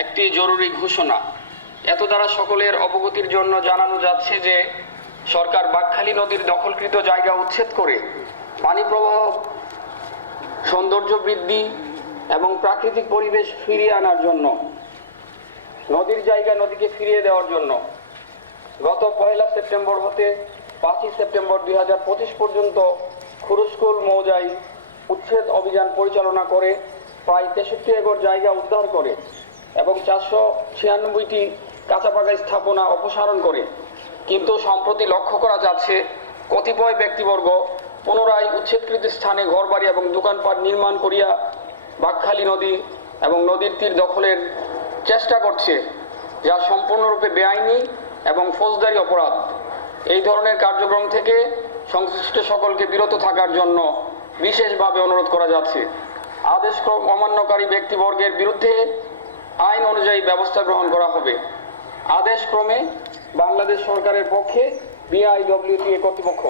একটি জরুরি ঘোষণা। এত দ্বারা সকলের অবগতির জন্য জানানো যাচ্ছে যে সরকার বাঁকখালী নদীর দখলকৃত জায়গা উচ্ছেদ করে পানি প্রবাহ, সৌন্দর্য বৃদ্ধি এবং প্রাকৃতিক পরিবেশ ফিরিয়ে আনার জন্য, নদীর জায়গা নদীকে ফিরিয়ে দেওয়ার জন্য গত 1 সেপ্টেম্বর হতে 5 সেপ্টেম্বর 2025 পর্যন্ত খুরুশকুল মৌজায় উচ্ছেদ অভিযান পরিচালনা করে প্রায় 63 একর জায়গা উদ্ধার করে এবং 496টি কাঁচাপাকা স্থাপনা অপসারণ করে। কিন্তু সম্প্রতি লক্ষ্য করা যাচ্ছে কতিপয় ব্যক্তিবর্গ পুনরায় উচ্ছেদকৃত স্থানে ঘরবাড়ি এবং দোকানপাট নির্মাণ করিয়া বাঁকখালী নদী এবং নদীর তীর দখলের চেষ্টা করছে, যা সম্পূর্ণরূপে বেআইনি এবং ফৌজদারি অপরাধ। এই ধরনের কার্যক্রম থেকে সংশ্লিষ্ট সকলকে বিরত থাকার জন্য বিশেষভাবে অনুরোধ করা যাচ্ছে। আদেশক্রম অমান্যকারী ব্যক্তিবর্গের বিরুদ্ধে আইন অনুযায়ী ব্যবস্থা গ্রহণ করা হবে। আদেশক্রমে বাংলাদেশ সরকারের পক্ষে BIWTA কর্তৃপক্ষ।